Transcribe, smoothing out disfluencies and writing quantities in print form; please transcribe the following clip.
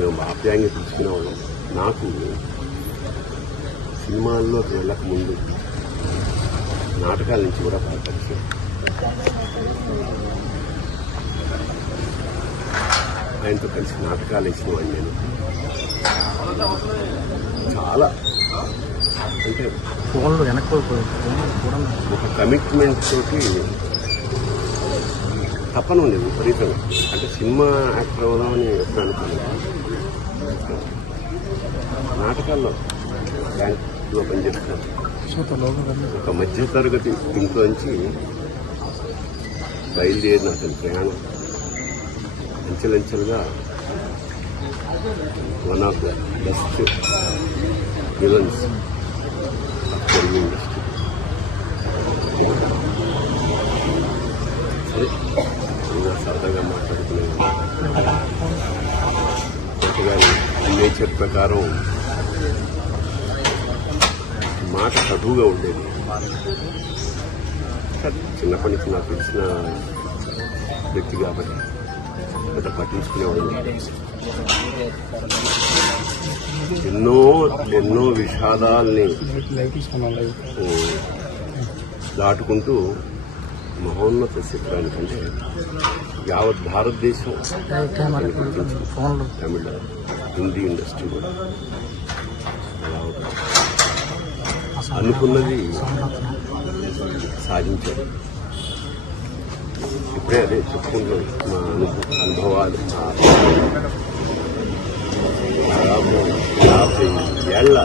మేము ఆప్యాయంగా తీసుకునేవాళ్ళం. నాకు సినిమాల్లోకి వెళ్ళక ముందు నాటకాల నుంచి కూడా బాగా పరిచయం. ఆయనతో కలిసి నాటకాలు వేసినవాడిని నేను. చాలా అంటే ఒక కమిట్మెంట్ తోటి తప్పన ఉండేది విపరీతంగా. అంటే సినిమా యాక్టర్ అవుదామని ఎప్పుడు అనుకున్నాను. నాటకాల్లో బ్యాంకులో పనిచేస్తాను. ఒక మధ్యతరగతి ఇంట్లోంచి బయలుదేరిన అతని ప్రయాణం అంచెలంచెలుగా one of the best villains Telugu industry. సరదాగా మాట్లాడుకునేది నేచర్ ప్రకారం మాట కటువుగా ఉండేది. చిన్నప్పటి నుంచి నాకు తెలిసిన వ్యక్తి కాబట్టి పెద్ద పట్టించుకునేవాడు. ఎన్నో విషాదాల్ని దాటుకుంటూ మహోన్నత చిత్రానికంటే యావత్ భారతదేశం తమిళ హిందీ ఇండస్ట్రీ కూడా అనుకున్నది సాధించారు. ఇప్పుడే అదే చెప్పుకుంటున్నాం. మా అనుభవాలు దాదాపు 50 ఏళ్ల